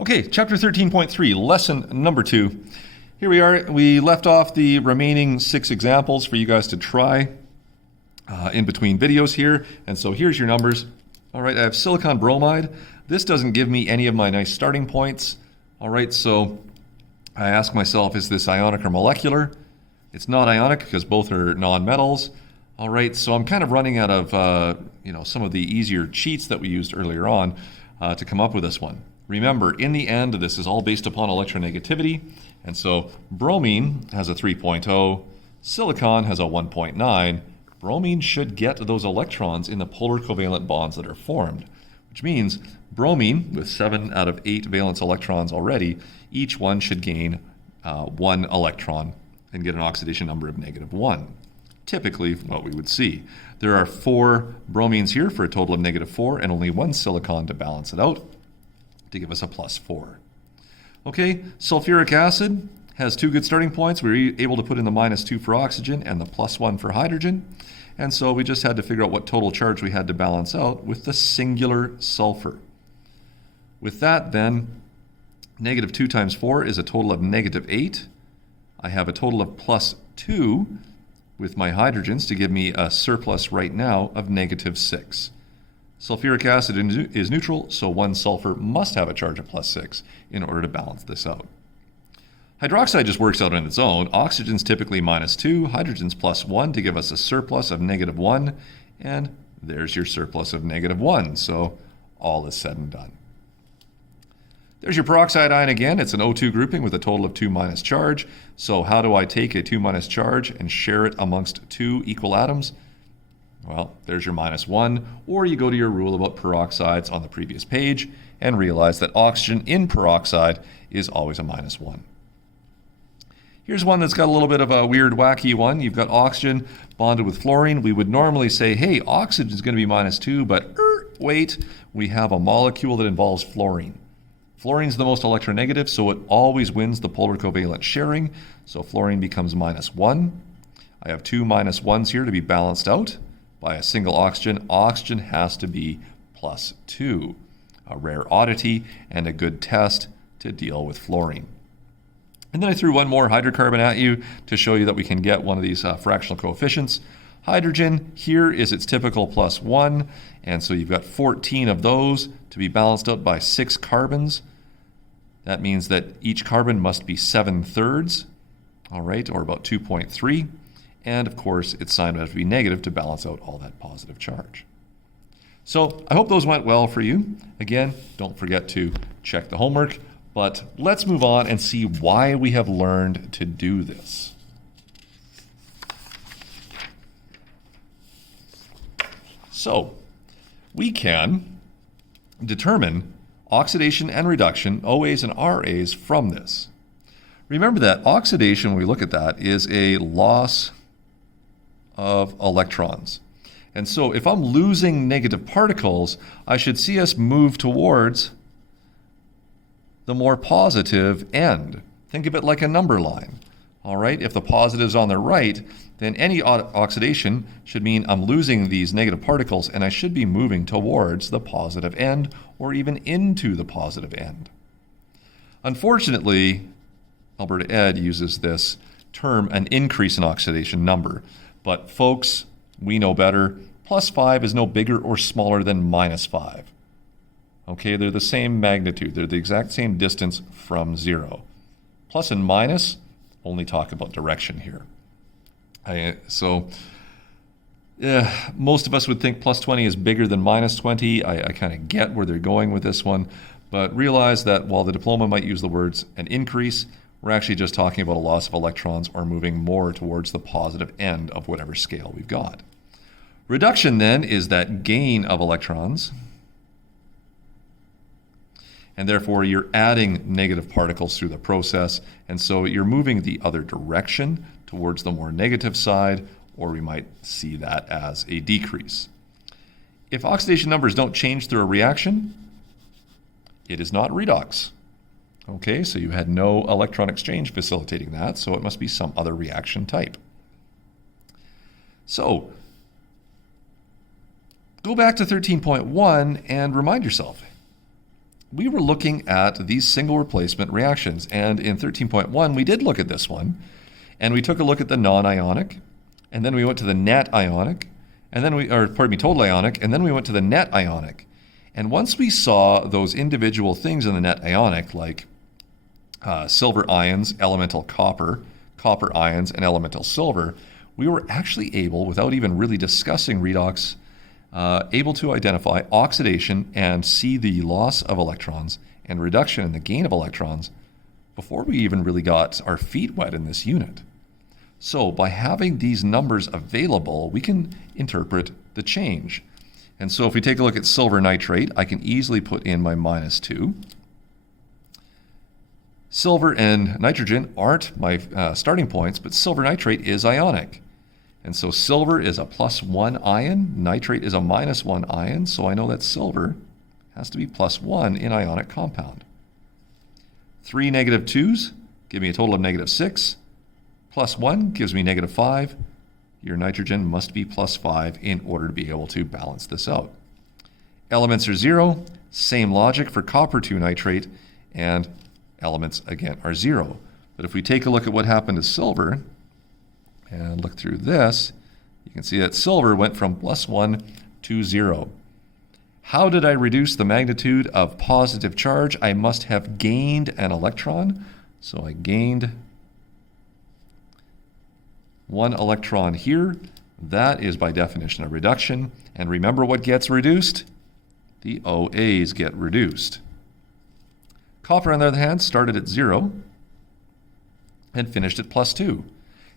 Okay, chapter 13.3, lesson number 2. Here we are. We left off the remaining 6 examples for you guys to try in between videos here. And so here's your numbers. All right, I have silicon bromide. This doesn't give me any of my nice starting points. All right, so I ask myself, is this ionic or molecular? It's not ionic because both are nonmetals. All right, so I'm kind of running out of some of the easier cheats that we used earlier on to come up with this one. Remember, in the end, this is all based upon electronegativity. And so bromine has a 3.0, silicon has a 1.9. Bromine should get those electrons in the polar covalent bonds that are formed, which means bromine, with 7 out of 8 valence electrons already, each one should gain 1 electron and get an oxidation number of -1. Typically, what we would see. There are 4 bromines here for a total of -4 and only 1 silicon to balance it out, to give us a +4. Okay, sulfuric acid has 2 good starting points. We were able to put in the -2 for oxygen and the +1 for hydrogen. And so we just had to figure out what total charge we had to balance out with the singular sulfur. With that then, -2 times 4 is a total of -8. I have a total of +2 with my hydrogens to give me a surplus right now of -6. Sulfuric acid is neutral, so 1 sulfur must have a charge of +6 in order to balance this out. Hydroxide just works out on its own. Oxygen's typically -2, hydrogen's +1 to give us a surplus of -1, and there's your surplus of -1, so all is said and done. There's your peroxide ion again. It's an O2 grouping with a total of 2- charge. So how do I take a 2- charge and share it amongst 2 equal atoms? Well, there's your -1, or you go to your rule about peroxides on the previous page and realize that oxygen in peroxide is always a -1. Here's one that's got a little bit of a weird, wacky one. You've got oxygen bonded with fluorine. We would normally say, hey, oxygen is going to be -2, but wait, we have a molecule that involves fluorine. Fluorine's the most electronegative, so it always wins the polar covalent sharing. So fluorine becomes -1. I have 2 -1s here to be balanced out by a single oxygen. Oxygen has to be +2, a rare oddity and a good test to deal with fluorine. And then I threw one more hydrocarbon at you to show you that we can get one of these fractional coefficients. Hydrogen here is its typical +1, and so you've got 14 of those to be balanced out by 6 carbons. That means that each carbon must be 7/3, all right, or about 2.3. And of course, its sign would have to be negative to balance out all that positive charge. So I hope those went well for you. Again, don't forget to check the homework, but let's move on and see why we have learned to do this. So we can determine oxidation and reduction, OAs and RAs, from this. Remember that oxidation, when we look at that, is a loss of electrons. And so if I'm losing negative particles, I should see us move towards the more positive end. Think of it like a number line. All right, if the positive is on the right, then any oxidation should mean I'm losing these negative particles and I should be moving towards the positive end or even into the positive end. Unfortunately, Alberta Ed uses this term, an increase in oxidation number. But folks, we know better. +5 is no bigger or smaller than -5. Okay, they're the same magnitude. They're the exact same distance from 0. Plus and minus only talk about direction here. Most of us would think +20 is bigger than -20. I kind of get where they're going with this one, but realize that while the diploma might use the words an increase, we're actually just talking about a loss of electrons or moving more towards the positive end of whatever scale we've got. Reduction then is that gain of electrons, and therefore you're adding negative particles through the process, and so you're moving the other direction towards the more negative side, or we might see that as a decrease. If oxidation numbers don't change through a reaction, it is not redox. Okay, so you had no electron exchange facilitating that, so it must be some other reaction type. So, go back to 13.1 and remind yourself, we were looking at these single replacement reactions. And in 13.1, we did look at this one. And we took a look at the non-ionic. And then we went to the net ionic. And then total ionic. And then we went to the net ionic. And once we saw those individual things in the net ionic, like silver ions, elemental copper, copper ions, and elemental silver, we were actually able, without even really discussing redox, able to identify oxidation and see the loss of electrons and reduction in the gain of electrons before we even really got our feet wet in this unit. So by having these numbers available, we can interpret the change. And so if we take a look at silver nitrate, I can easily put in my -2. Silver and nitrogen aren't my starting points, but silver nitrate is ionic. And so silver is a +1 ion, nitrate is a -1 ion, so I know that silver has to be +1 in ionic compound. 3 -2s give me a total of -6. +1 gives me -5. Your nitrogen must be +5 in order to be able to balance this out. Elements are 0, same logic for copper 2 nitrate, and elements again are 0. But if we take a look at what happened to silver and look through this, you can see that silver went from +1 to 0. How did I reduce the magnitude of positive charge? I must have gained an electron. So I gained 1 electron here. That is by definition a reduction. And remember what gets reduced? The OAs get reduced. Copper, on the other hand, started at 0 and finished at +2.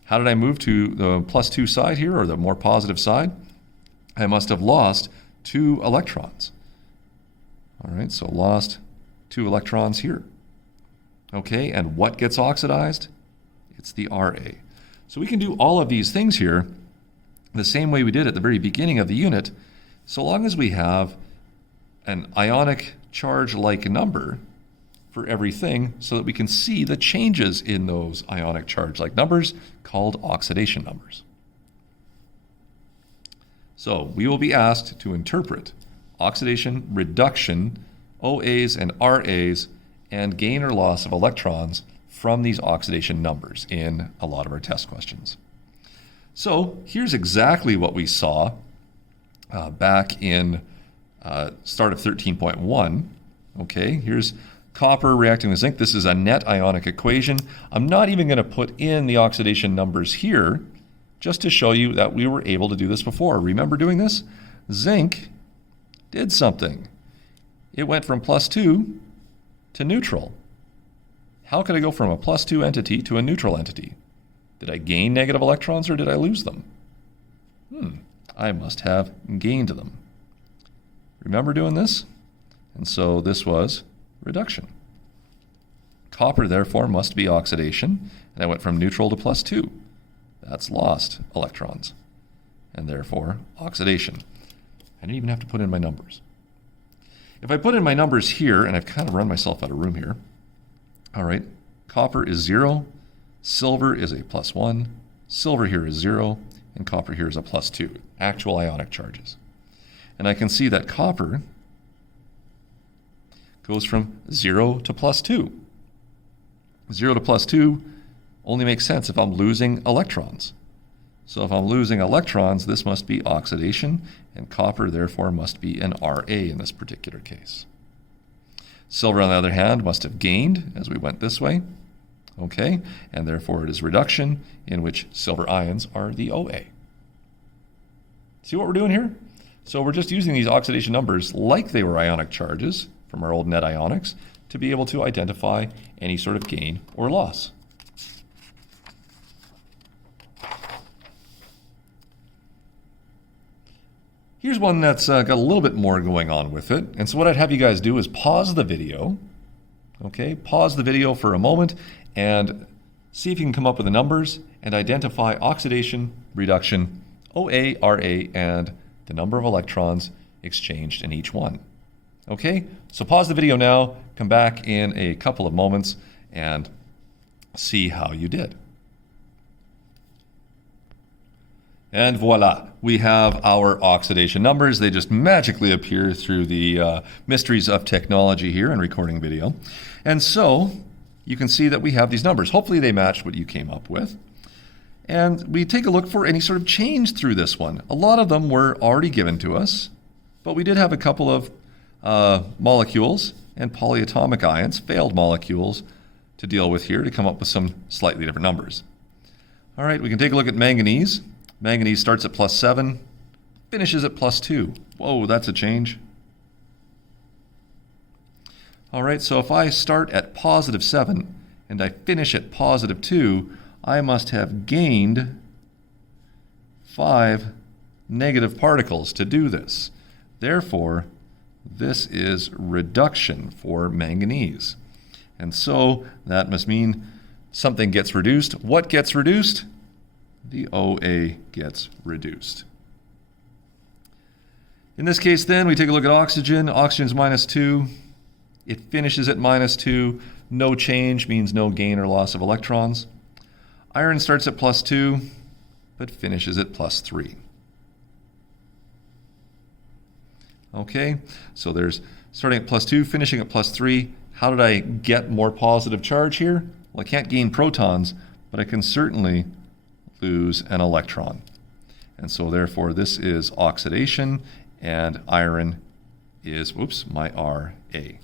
How did I move to the +2 side here, or the more positive side? I must have lost 2 electrons. All right, so lost 2 electrons here. Okay, and what gets oxidized? It's the Ra. So we can do all of these things here the same way we did at the very beginning of the unit, so long as we have an ionic charge-like number for everything so that we can see the changes in those ionic charge-like numbers called oxidation numbers. So we will be asked to interpret oxidation, reduction, OAs and RAs, and gain or loss of electrons from these oxidation numbers in a lot of our test questions. So here's exactly what we saw back in start of 13.1. Okay, here's copper reacting with zinc. This is a net ionic equation. I'm not even going to put in the oxidation numbers here, just to show you that we were able to do this before. Remember doing this? Zinc did something. It went from +2 to neutral. How could I go from a +2 entity to a neutral entity? Did I gain negative electrons or did I lose them? I must have gained them. Remember doing this? And so this was reduction. Copper, therefore, must be oxidation, and I went from neutral to +2. That's lost electrons, and therefore oxidation. I didn't even have to put in my numbers. If I put in my numbers here, and I've kind of run myself out of room here, all right, copper is 0, silver is a +1, silver here is 0, and copper here is a +2, actual ionic charges. And I can see that copper goes from 0 to +2. 0 to +2 only makes sense if I'm losing electrons. So if I'm losing electrons, this must be oxidation, and copper therefore must be an Ra in this particular case. Silver, on the other hand, must have gained as we went this way, okay, and therefore it is reduction, in which silver ions are the OA. See what we're doing here? So we're just using these oxidation numbers like they were ionic charges from our old net ionics to be able to identify any sort of gain or loss. Here's one that's got a little bit more going on with it. And so what I'd have you guys do is pause the video. Okay, pause the video for a moment and see if you can come up with the numbers and identify oxidation, reduction, OA, RA, and the number of electrons exchanged in each one. Okay, so pause the video now, come back in a couple of moments, and see how you did. And voila, we have our oxidation numbers. They just magically appear through the mysteries of technology here and recording video. And so you can see that we have these numbers. Hopefully they match what you came up with. And we take a look for any sort of change through this one. A lot of them were already given to us, but we did have a couple of molecules and polyatomic ions, failed molecules, to deal with here to come up with some slightly different numbers. All right, we can take a look at manganese. Manganese starts at +7, finishes at +2. Whoa, that's a change. All right, so if I start at +7 and I finish at +2, I must have gained 5 negative particles to do this. Therefore, this is reduction for manganese. And so that must mean something gets reduced. What gets reduced? The OA gets reduced. In this case then, we take a look at oxygen. Oxygen's -2. It finishes at -2. No change means no gain or loss of electrons. Iron starts at +2, but finishes at +3. Okay, so there's starting at +2, finishing at +3. How did I get more positive charge here? Well, I can't gain protons, but I can certainly lose an electron. And so therefore this is oxidation, and iron is, my RA.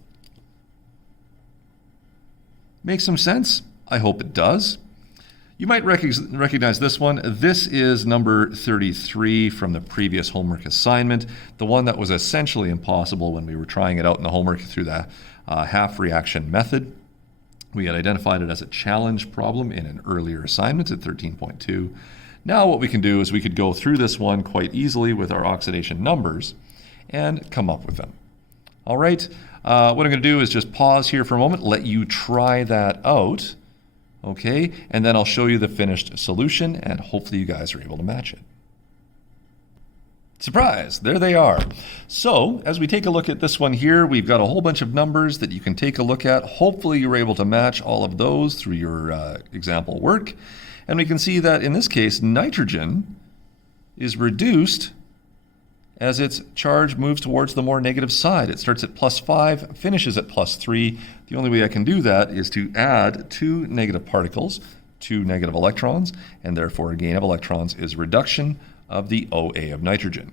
Make some sense? I hope it does. You might recognize this one. This is number 33 from the previous homework assignment, the one that was essentially impossible when we were trying it out in the homework through the half reaction method. We had identified it as a challenge problem in an earlier assignment at 13.2. Now what we can do is we could go through this one quite easily with our oxidation numbers and come up with them. All right, what I'm going to do is just pause here for a moment, let you try that out, okay, and then I'll show you the finished solution, and hopefully you guys are able to match it. Surprise, there they are. So as we take a look at this one here, we've got a whole bunch of numbers that you can take a look at. Hopefully you're able to match all of those through your example work. And we can see that in this case, nitrogen is reduced as its charge moves towards the more negative side. It starts at +5, finishes at +3. The only way I can do that is to add 2 negative particles, 2 negative electrons, and therefore a gain of electrons is reduction of the OA of nitrogen.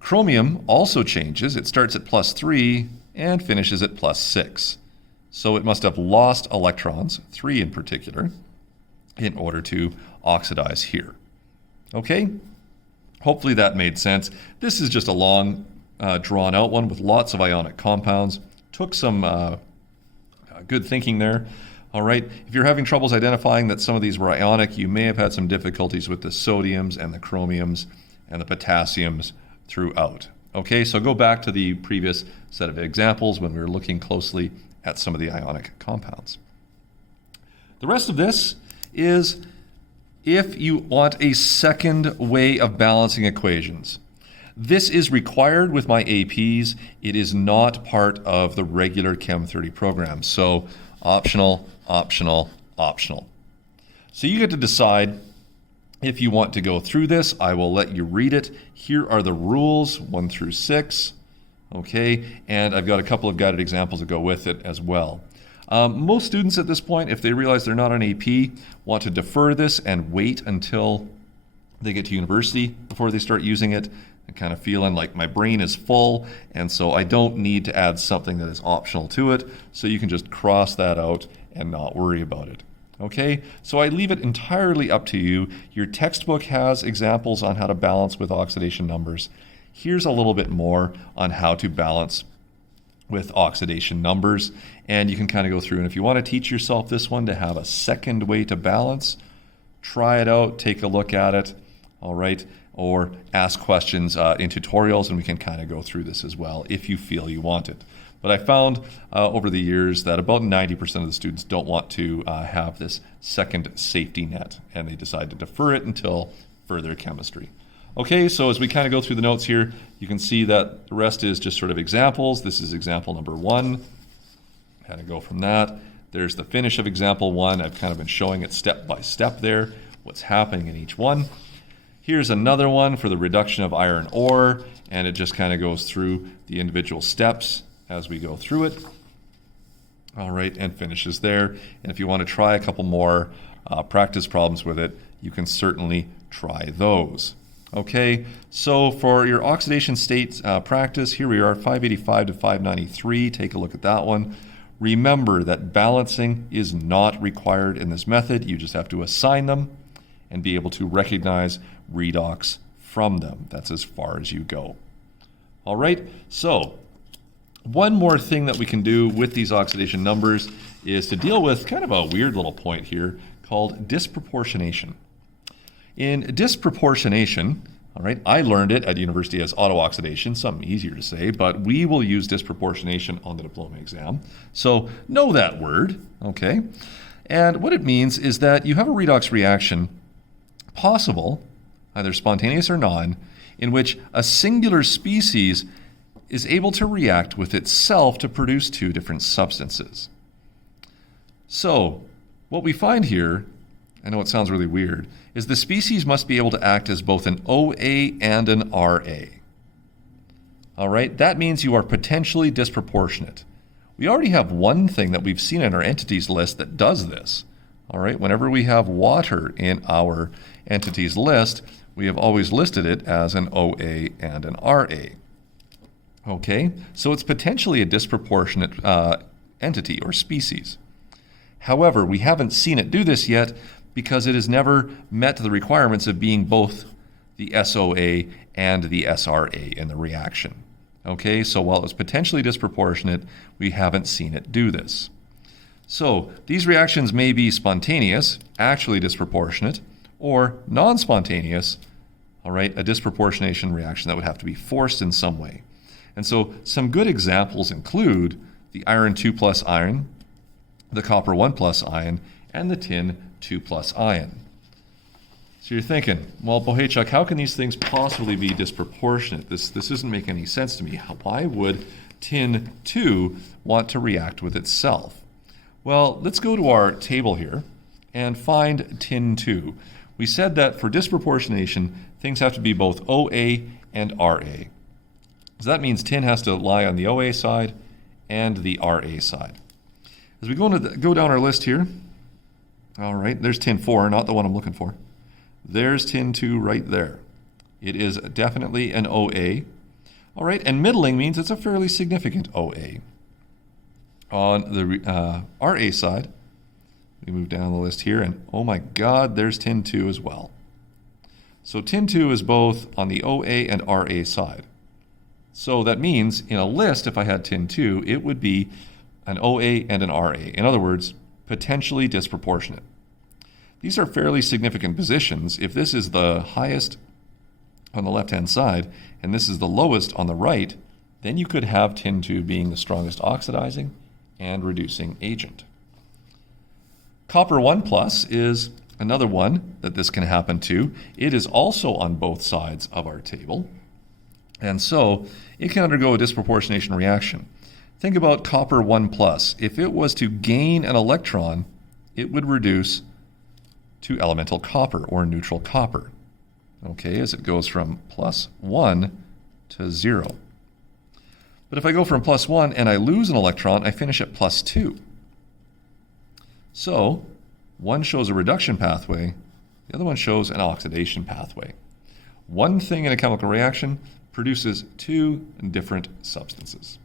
Chromium also changes. It starts at +3 and finishes at +6. So it must have lost electrons, 3 in particular, in order to oxidize here. Okay? Hopefully that made sense. This is just a long, drawn out one with lots of ionic compounds. Took some good thinking there. All right, if you're having troubles identifying that some of these were ionic, you may have had some difficulties with the sodiums and the chromiums and the potassiums throughout. Okay, so go back to the previous set of examples when we were looking closely at some of the ionic compounds. The rest of this is if you want a second way of balancing equations. This is required with my APs. It is not part of the regular Chem 30 program. So optional, optional, optional. So you get to decide if you want to go through this. I will let you read it. Here are the rules, 1 through 6. Okay, and I've got a couple of guided examples that go with it as well. Most students at this point, if they realize they're not on AP, want to defer this and wait until they get to university before they start using it. I'm kind of feeling like my brain is full, and so I don't need to add something that is optional to it, so you can just cross that out and not worry about it. Okay, so I leave it entirely up to you. Your textbook has examples on how to balance with oxidation numbers. Here's a little bit more on how to balance with oxidation numbers, and you can kind of go through, and if you want to teach yourself this one to have a second way to balance, try it out, take a look at it, all right, or ask questions in tutorials, and we can kind of go through this as well if you feel you want it. But I found over the years that about 90% of the students don't want to have this second safety net, and they decide to defer it until further chemistry. Okay, so as we kind of go through the notes here, you can see that the rest is just sort of examples. This is example number 1. Kind of go from that. There's the finish of example 1. I've kind of been showing it step by step there, what's happening in each one. Here's another one for the reduction of iron ore, and it just kind of goes through the individual steps as we go through it. All right, and finishes there. And if you want to try a couple more practice problems with it, you can certainly try those. Okay, so for your oxidation state practice, here we are, 585 to 593. Take a look at that one. Remember that balancing is not required in this method. You just have to assign them and be able to recognize redox from them. That's as far as you go. All right, so one more thing that we can do with these oxidation numbers is to deal with kind of a weird little point here called disproportionation. In disproportionation, all right, I learned it at university as autooxidation, something easier to say, but we will use disproportionation on the diploma exam. So know that word, okay? And what it means is that you have a redox reaction possible, either spontaneous or non, in which a singular species is able to react with itself to produce two different substances. So what we find here, I know it sounds really weird, is the species must be able to act as both an OA and an RA. All right, that means you are potentially disproportionate. We already have one thing that we've seen in our entities list that does this. All right, whenever we have water in our entities list, we have always listed it as an OA and an RA. Okay, so it's potentially a disproportionate entity or species. However, we haven't seen it do this yet because it has never met the requirements of being both the SOA and the SRA in the reaction. Okay, so while it's potentially disproportionate, we haven't seen it do this. So these reactions may be spontaneous, actually disproportionate, or non-spontaneous, all right, a disproportionation reaction that would have to be forced in some way. And so some good examples include the iron 2 plus ion, the copper 1 plus ion, and the tin 2 plus ion. So you're thinking, well, Bohaychuk, how can these things possibly be disproportionate? This doesn't make any sense to me. Why would tin 2 want to react with itself? Well, let's go to our table here and find tin 2. We said that for disproportionation, things have to be both OA and RA. So that means tin has to lie on the OA side and the RA side. As we go down our list here, all right, there's tin 4, not the one I'm looking for. There's tin 2 right there. It is definitely an OA. All right, and middling means it's a fairly significant OA. On the RA side, we move down the list here, and oh my God, there's tin 2 as well. So tin 2 is both on the OA and RA side. So that means in a list, if I had tin 2, it would be an OA and an RA. In other words, potentially disproportionate. These are fairly significant positions. If this is the highest on the left-hand side and this is the lowest on the right, then you could have tin 2 being the strongest oxidizing and reducing agent. Copper 1 plus is another one that this can happen to. It is also on both sides of our table, and so it can undergo a disproportionation reaction. Think about copper 1 plus. If it was to gain an electron, it would reduce to elemental copper or neutral copper, okay, as it goes from +1 to 0. But if I go from +1 and I lose an electron, I finish at +2. So one shows a reduction pathway, the other one shows an oxidation pathway. One thing in a chemical reaction produces two different substances.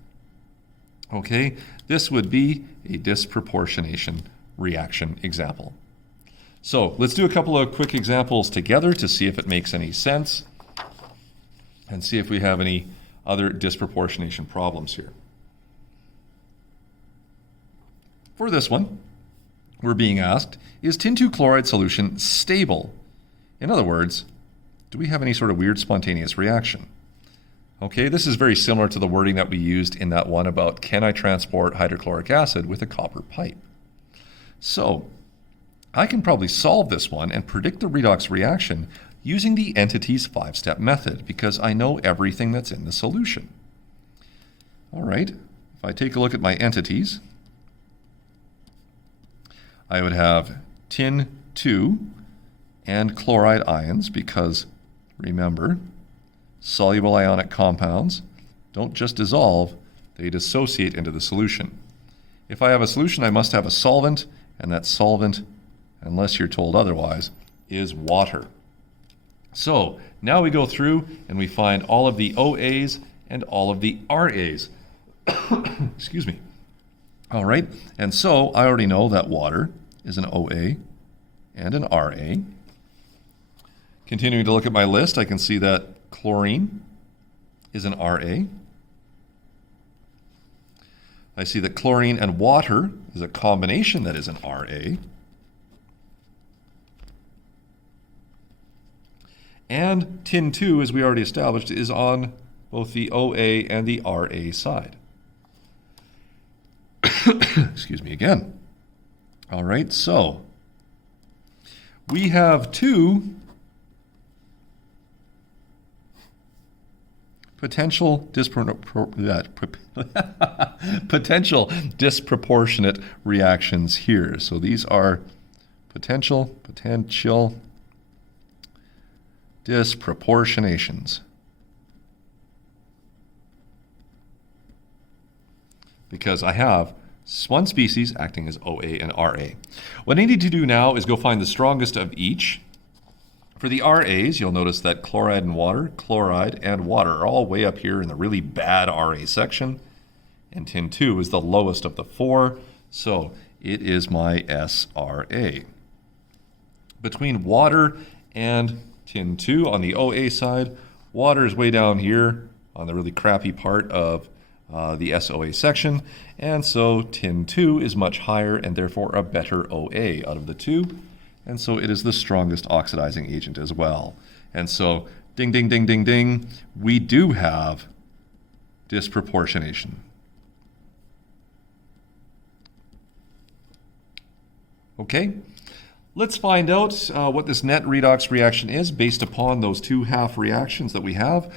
Okay, this would be a disproportionation reaction example. So let's do a couple of quick examples together to see if it makes any sense and see if we have any other disproportionation problems here. For this one, we're being asked, is tin 2 chloride solution stable? In other words, do we have any sort of weird spontaneous reaction? Okay, this is very similar to the wording that we used in that one about can I transport hydrochloric acid with a copper pipe? So I can probably solve this one and predict the redox reaction using the entities 5-step method because I know everything that's in the solution. All right, if I take a look at my entities, I would have tin 2 and chloride ions because remember, soluble ionic compounds don't just dissolve, they dissociate into the solution. If I have a solution, I must have a solvent, and that solvent, unless you're told otherwise, is water. So now we go through and we find all of the OAs and all of the RAs. Excuse me. All right, and so I already know that water is an OA and an RA. Continuing to look at my list, I can see that chlorine is an RA. I see that chlorine and water is a combination that is an RA. And tin 2, as we already established, is on both the OA and the RA side. Excuse me again. All right, so we have two potential disproportionate reactions here. So these are potential disproportionations. Because I have one species acting as OA and RA. What I need to do now is go find the strongest of each. For the RAs, you'll notice that chloride and water are all way up here in the really bad RA section. And tin 2 is the lowest of the four, so it is my SRA. Between water and tin 2 on the OA side, water is way down here on the really crappy part of the SOA section, and so tin 2 is much higher and therefore a better OA out of the two, and so it is the strongest oxidizing agent as well. And so ding, ding, ding, ding, ding, we do have disproportionation. Okay, let's find out what this net redox reaction is based upon those two half reactions that we have.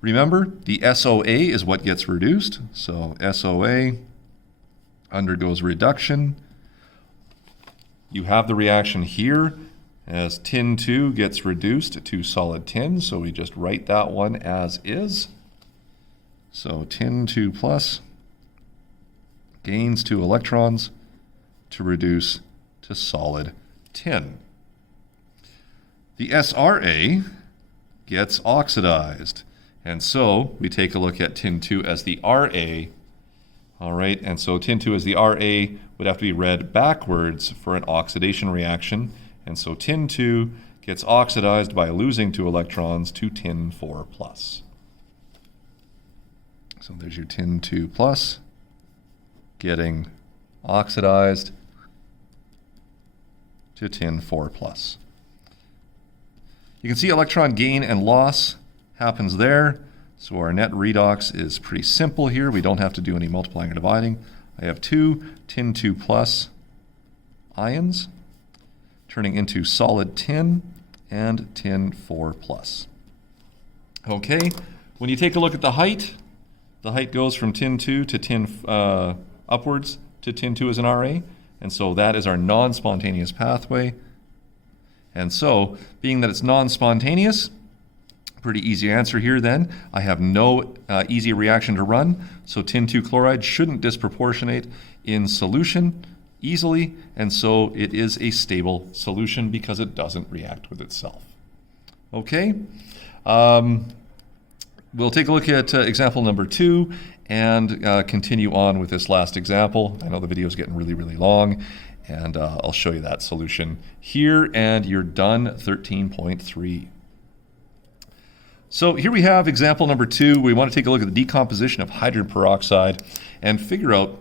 Remember, the SOA is what gets reduced. So SOA undergoes reduction. You have the reaction here as tin 2 gets reduced to solid tin. So we just write that one as is. So tin 2 plus gains 2 electrons to reduce to solid tin. The SRA gets oxidized. And so we take a look at tin 2 as the RA. All right, and so tin 2 as the RA would have to be read backwards for an oxidation reaction. And so tin 2 gets oxidized by losing 2 electrons to tin 4 plus. So there's your tin 2 plus getting oxidized to tin 4 plus. You can see electron gain and loss happens there. So our net redox is pretty simple here. We don't have to do any multiplying or dividing. I have 2 tin 2 plus ions turning into solid tin and tin 4 plus. Okay, when you take a look at the height goes from tin 2 to tin upwards to tin 2 as an RA. And so that is our non-spontaneous pathway. And so, being that it's non-spontaneous, pretty easy answer here then. I have no easy reaction to run, so tin 2 chloride shouldn't disproportionate in solution easily, and so it is a stable solution because it doesn't react with itself. Okay, we'll take a look at example number 2 and continue on with this last example. I know the video is getting really, really long, and I'll show you that solution here, and you're done 13.3. So here we have example number 2. We want to take a look at the decomposition of hydrogen peroxide and figure out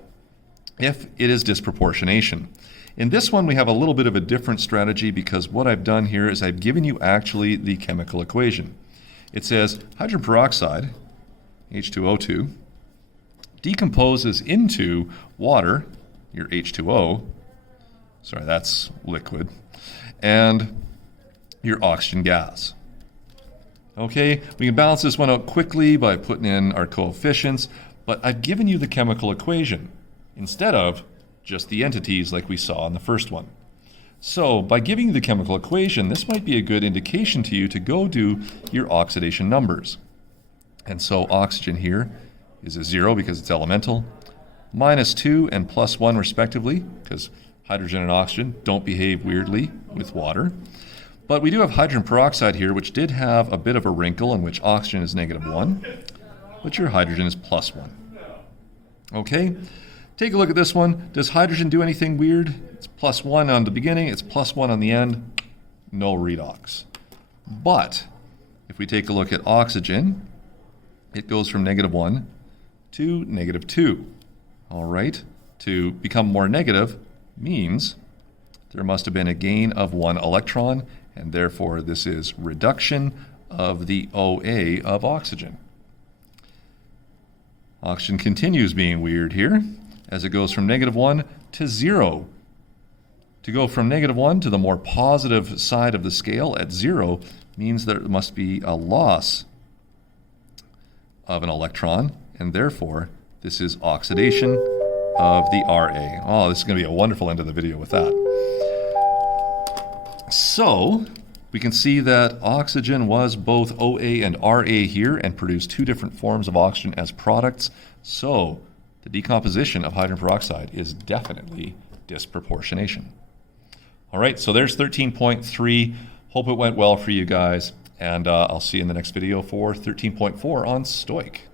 if it is disproportionation. In this one, we have a little bit of a different strategy because what I've done here is I've given you actually the chemical equation. It says hydrogen peroxide, H2O2, decomposes into water, your H2O, sorry, that's liquid, and your oxygen gas. Okay, we can balance this one out quickly by putting in our coefficients, but I've given you the chemical equation instead of just the entities like we saw in the first one. So by giving you the chemical equation, this might be a good indication to you to go do your oxidation numbers. And so oxygen here is a 0 because it's elemental, -2 and +1 respectively, because hydrogen and oxygen don't behave weirdly with water. But we do have hydrogen peroxide here, which did have a bit of a wrinkle in which oxygen is -1, but your hydrogen is +1. Okay, take a look at this one. Does hydrogen do anything weird? It's +1 on the beginning, it's +1 on the end, no redox. But if we take a look at oxygen, it goes from -1 to -2. All right, to become more negative means there must have been a gain of 1 electron, and therefore this is reduction of the OA of oxygen. Oxygen continues being weird here as it goes from -1 to 0. To go from -1 to the more positive side of the scale at 0 means there must be a loss of an electron, and therefore this is oxidation of the Ra. Oh, this is going to be a wonderful end of the video with that. So we can see that oxygen was both OA and Ra here and produced two different forms of oxygen as products. So the decomposition of hydrogen peroxide is definitely disproportionation. All right, so there's 13.3. Hope it went well for you guys, and I'll see you in the next video for 13.4 on Stoic.